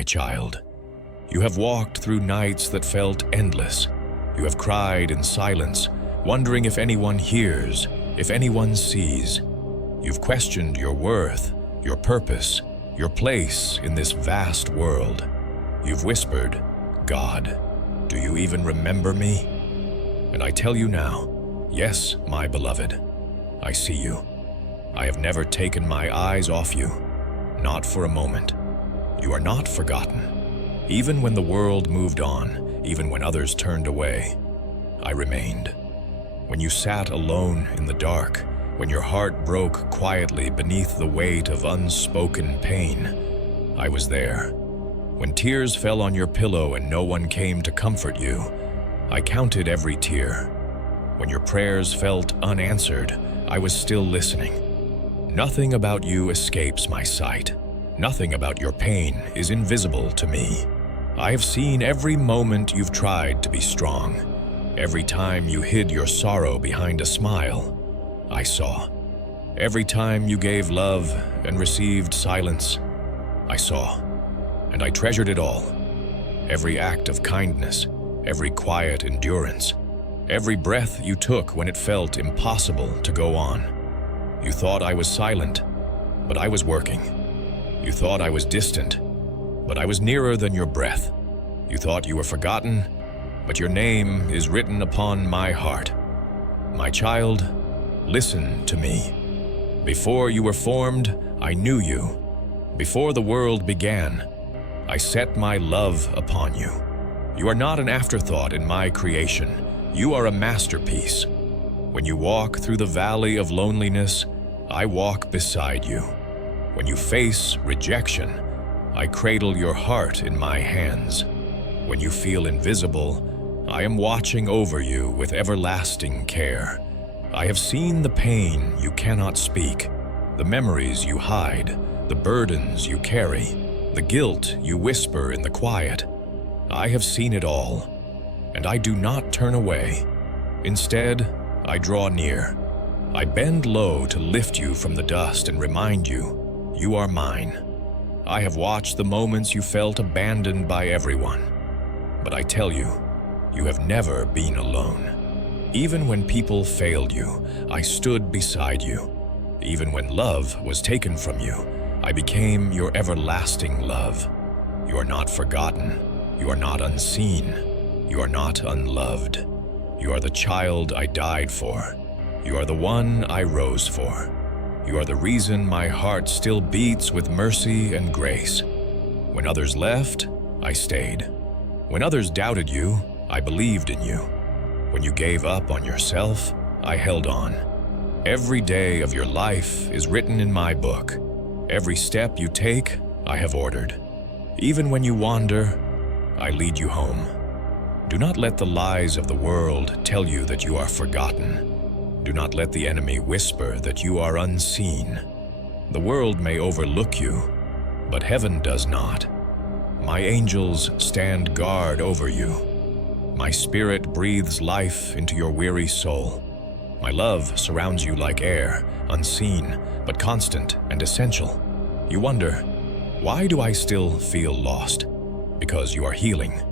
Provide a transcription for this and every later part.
my child. You have walked through nights that felt endless. You have cried in silence, wondering if anyone hears, if anyone sees. You've questioned your worth, your purpose, your place in this vast world. You've whispered, "God, do you even remember me?" And I tell you now, yes, my beloved, I see you. I have never taken my eyes off you, not for a moment. You are not forgotten. Even when the world moved on, even when others turned away, I remained. When you sat alone in the dark, when your heart broke quietly beneath the weight of unspoken pain, I was there. When tears fell on your pillow and no one came to comfort you, I counted every tear. When your prayers felt unanswered, I was still listening. Nothing about you escapes my sight. Nothing about your pain is invisible to me. I have seen every moment you've tried to be strong. Every time you hid your sorrow behind a smile, I saw. Every time you gave love and received silence, I saw. And I treasured it all. Every act of kindness, every quiet endurance, every breath you took when it felt impossible to go on. You thought I was silent, but I was working. You thought I was distant, but I was nearer than your breath. You thought you were forgotten, but your name is written upon my heart. My child, listen to me. Before you were formed, I knew you. Before the world began, I set my love upon you. You are not an afterthought in my creation. You are a masterpiece. When you walk through the valley of loneliness, I walk beside you. When you face rejection, I cradle your heart in my hands. When you feel invisible, I am watching over you with everlasting care. I have seen the pain you cannot speak, the memories you hide, the burdens you carry, the guilt you whisper in the quiet. I have seen it all, and I do not turn away. Instead, I draw near. I bend low to lift you from the dust and remind you, you are mine. I have watched the moments you felt abandoned by everyone, but I tell you, you have never been alone. Even when people failed you, I stood beside you. Even when love was taken from you, I became your everlasting love. You are not forgotten. You are not unseen. You are not unloved. You are the child I died for. You are the one I rose for. You are the reason my heart still beats with mercy and grace. When others left, I stayed. When others doubted you, I believed in you. When you gave up on yourself, I held on. Every day of your life is written in my book. Every step you take, I have ordered. Even when you wander, I lead you home. Do not let the lies of the world tell you that you are forgotten. Do not let the enemy whisper that you are unseen. The world may overlook you, but heaven does not. My angels stand guard over you. My spirit breathes life into your weary soul. My love surrounds you like air, unseen, but constant and essential. You wonder, why do I still feel lost? Because you are healing.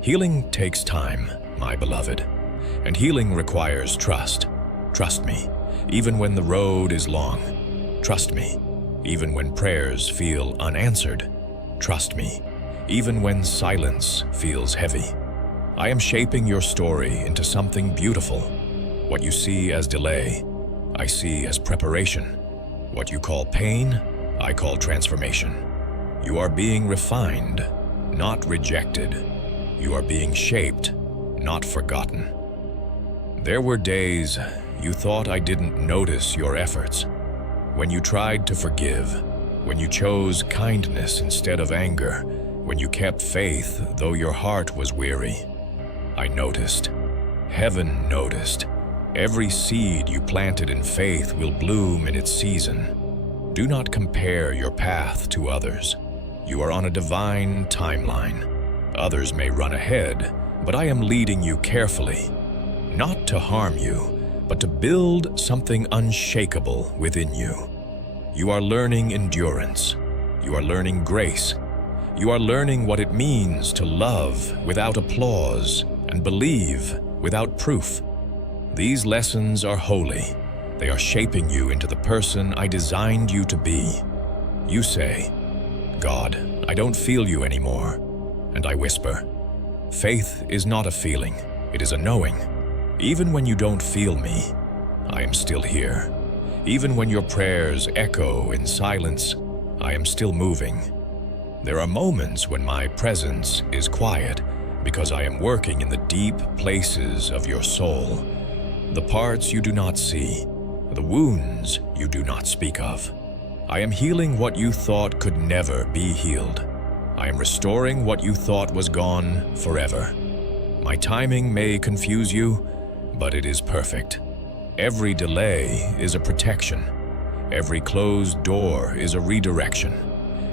Healing takes time, my beloved, and healing requires trust. Trust me, even when the road is long. Trust me, even when prayers feel unanswered. Trust me, even when silence feels heavy. I am shaping your story into something beautiful. What you see as delay, I see as preparation. What you call pain, I call transformation. You are being refined, not rejected. You are being shaped, not forgotten. There were days you thought I didn't notice your efforts. When you tried to forgive, when you chose kindness instead of anger, when you kept faith though your heart was weary, I noticed. Heaven noticed. Every seed you planted in faith will bloom in its season. Do not compare your path to others. You are on a divine timeline. Others may run ahead, but I am leading you carefully, not to harm you, but to build something unshakable within you. You are learning endurance. You are learning grace. You are learning what it means to love without applause and believe without proof. These lessons are holy. They are shaping you into the person I designed you to be. You say, "God, I don't feel you anymore." And I whisper, "Faith is not a feeling, it is a knowing. Even when you don't feel me, I am still here. Even when your prayers echo in silence, I am still moving. There are moments when my presence is quiet because I am working in the deep places of your soul, the parts you do not see, the wounds you do not speak of. I am healing what you thought could never be healed. I am restoring what you thought was gone forever. My timing may confuse you, but it is perfect. Every delay is a protection. Every closed door is a redirection.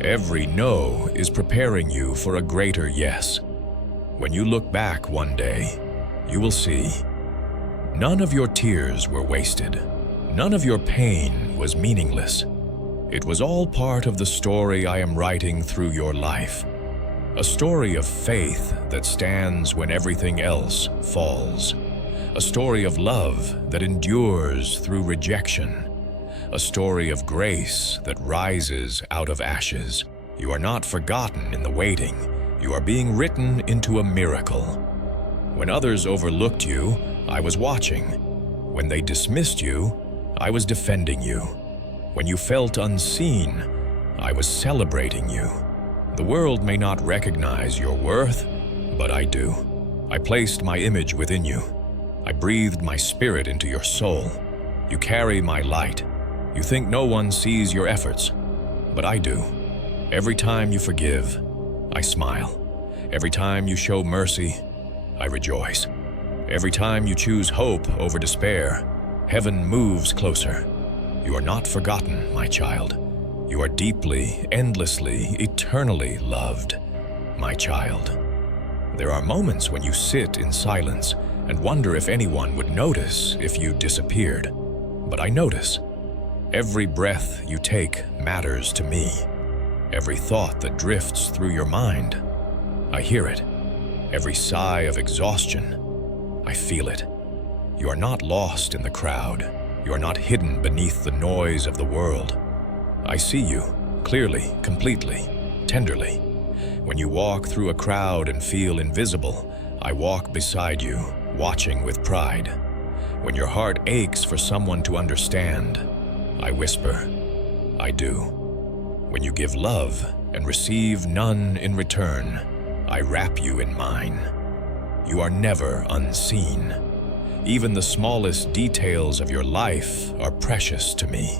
Every no is preparing you for a greater yes. When you look back one day, you will see none of your tears were wasted. None of your pain was meaningless. It was all part of the story I am writing through your life. A story of faith that stands when everything else falls. A story of love that endures through rejection. A story of grace that rises out of ashes. You are not forgotten in the waiting. You are being written into a miracle. When others overlooked you, I was watching. When they dismissed you, I was defending you. When you felt unseen, I was celebrating you. The world may not recognize your worth, but I do. I placed my image within you. I breathed my spirit into your soul. You carry my light. You think no one sees your efforts, but I do. Every time you forgive, I smile. Every time you show mercy, I rejoice. Every time you choose hope over despair, heaven moves closer. You are not forgotten, my child. You are deeply, endlessly, eternally loved, my child. There are moments when you sit in silence and wonder if anyone would notice if you disappeared. But I notice. Every breath you take matters to me. Every thought that drifts through your mind, I hear it. Every sigh of exhaustion, I feel it. You are not lost in the crowd. You are not hidden beneath the noise of the world. I see you, clearly, completely, tenderly. When you walk through a crowd and feel invisible, I walk beside you, watching with pride. When your heart aches for someone to understand, I whisper, I do. When you give love and receive none in return, I wrap you in mine. You are never unseen. Even the smallest details of your life are precious to me.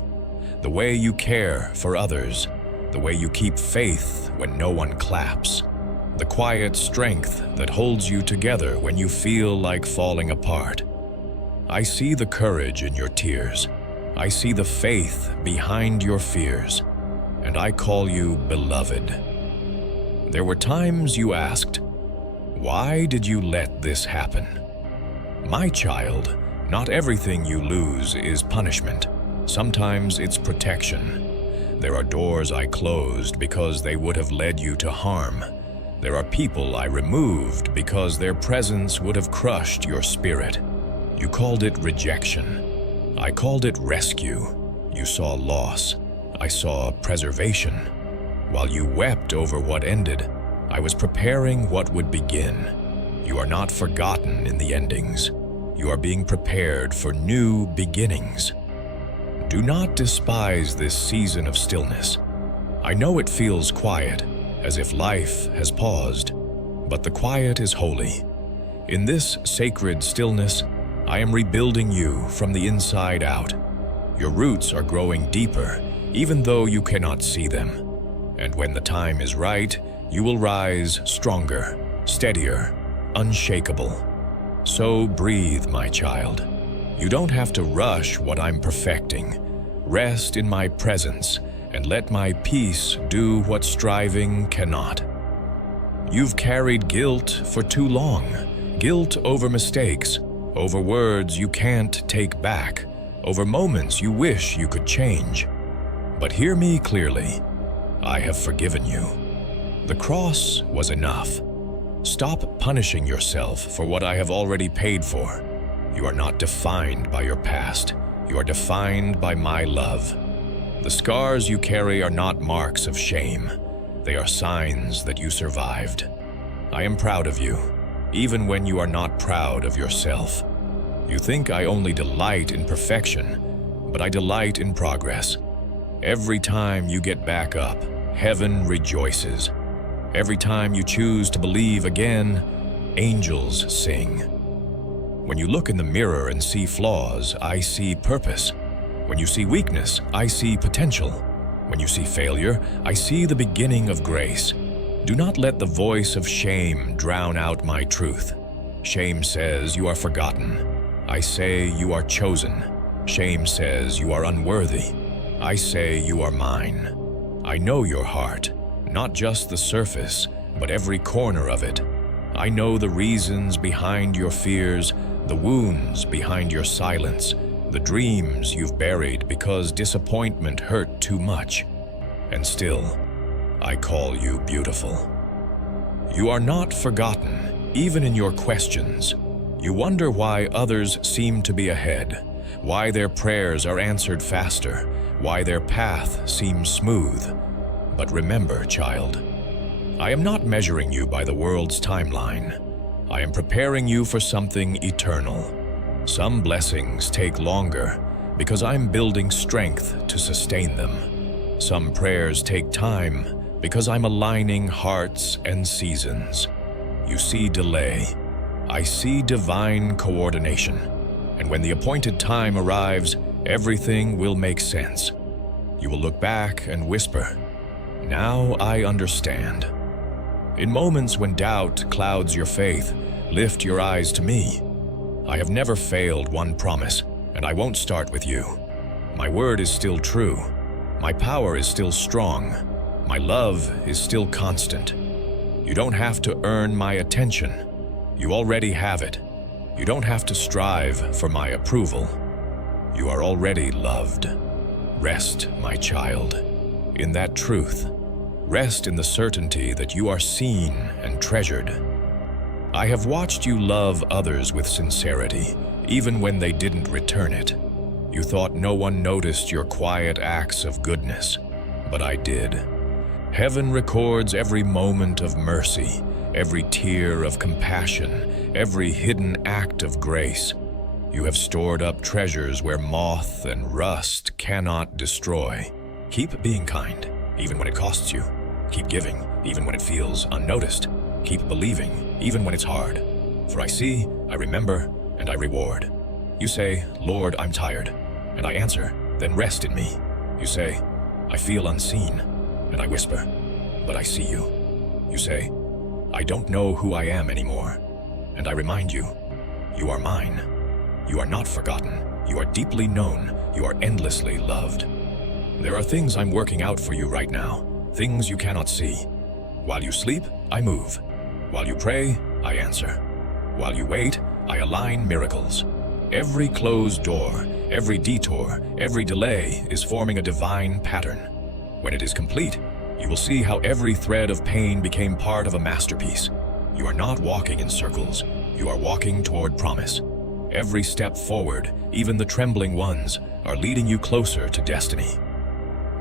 The way you care for others, the way you keep faith when no one claps, the quiet strength that holds you together when you feel like falling apart. I see the courage in your tears. I see the faith behind your fears, and I call you beloved. There were times you asked, why did you let this happen? My child, not everything you lose is punishment. Sometimes it's protection. There are doors I closed because they would have led you to harm. There are people I removed because their presence would have crushed your spirit. You called it rejection. I called it rescue. You saw loss. I saw preservation. While you wept over what ended, I was preparing what would begin. You are not forgotten in the endings. You are being prepared for new beginnings. Do not despise this season of stillness. I know it feels quiet, as if life has paused, but the quiet is holy. In this sacred stillness, I am rebuilding you from the inside out. Your roots are growing deeper, even though you cannot see them. And when the time is right, you will rise stronger, steadier, unshakable. So breathe, my child. You don't have to rush what I'm perfecting. Rest in my presence and let my peace do what striving cannot. You've carried guilt for too long. Guilt over mistakes, over words you can't take back, over moments you wish you could change. But hear me clearly. I have forgiven you. The cross was enough. Stop punishing yourself for what I have already paid for. You are not defined by your past. You are defined by my love. The scars you carry are not marks of shame. They are signs that you survived. I am proud of you, even when you are not proud of yourself. You think I only delight in perfection, but I delight in progress. Every time you get back up, heaven rejoices. Every time you choose to believe again, angels sing. When you look in the mirror and see flaws, I see purpose. When you see weakness, I see potential. When you see failure, I see the beginning of grace. Do not let the voice of shame drown out my truth. Shame says you are forgotten. I say you are chosen. Shame says you are unworthy. I say you are mine. I know your heart, not just the surface, but every corner of it. I know the reasons behind your fears, the wounds behind your silence, the dreams you've buried because disappointment hurt too much. And still, I call you beautiful. You are not forgotten, even in your questions. You wonder why others seem to be ahead, why their prayers are answered faster, why their path seems smooth. But remember, child, I am not measuring you by the world's timeline. I am preparing you for something eternal. Some blessings take longer because I'm building strength to sustain them. Some prayers take time because I'm aligning hearts and seasons. You see delay. I see divine coordination. And when the appointed time arrives, everything will make sense. You will look back and whisper, "Now I understand." In moments when doubt clouds your faith, lift your eyes to me. I have never failed one promise, and I won't start with you. My word is still true. My power is still strong. My love is still constant. You don't have to earn my attention. You already have it. You don't have to strive for my approval. You are already loved. Rest, my child, in that truth. Rest in the certainty that you are seen and treasured. I have watched you love others with sincerity, even when they didn't return it. You thought no one noticed your quiet acts of goodness, but I did. Heaven records every moment of mercy, every tear of compassion, every hidden act of grace. You have stored up treasures where moth and rust cannot destroy. Keep being kind, even when it costs you. Keep giving, even when it feels unnoticed. Keep believing, even when it's hard. For I see, I remember, and I reward. You say, "Lord, I'm tired." And I answer, "Then rest in me." You say, "I feel unseen." And I whisper, "But I see you." You say, "I don't know who I am anymore." And I remind you, "You are mine. You are not forgotten. You are deeply known. You are endlessly loved." There are things I'm working out for you right now, things you cannot see. While you sleep, I move. While you pray, I answer. While you wait, I align miracles. Every closed door, every detour, every delay is forming a divine pattern. When it is complete, you will see how every thread of pain became part of a masterpiece. You are not walking in circles. You are walking toward promise. Every step forward, even the trembling ones, are leading you closer to destiny.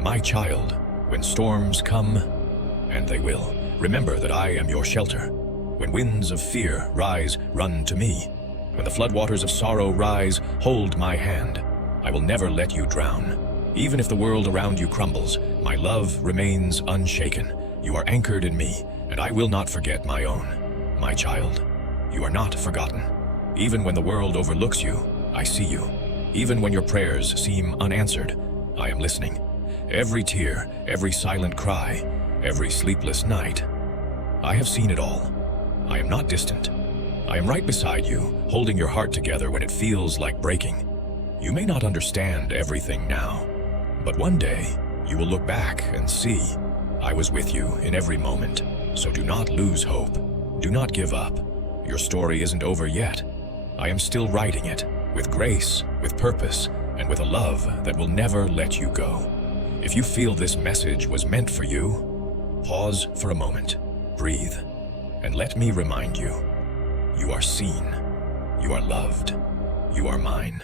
My child, when storms come, and they will, remember that I am your shelter. When winds of fear rise, run to me. When the floodwaters of sorrow rise, hold my hand. I will never let you drown. Even if the world around you crumbles, my love remains unshaken. You are anchored in me, and I will not forget my own. My child, you are not forgotten. Even when the world overlooks you, I see you. Even when your prayers seem unanswered, I am listening. Every tear, every silent cry, every sleepless night. I have seen it all. I am not distant. I am right beside you, holding your heart together when it feels like breaking. You may not understand everything now, but one day you will look back and see I was with you in every moment. So do not lose hope. Do not give up. Your story isn't over yet. I am still writing it, with grace, with purpose, and with a love that will never let you go. If you feel this message was meant for you, Pause for a moment, breathe, and let me remind you, you are seen, you are loved, you are mine.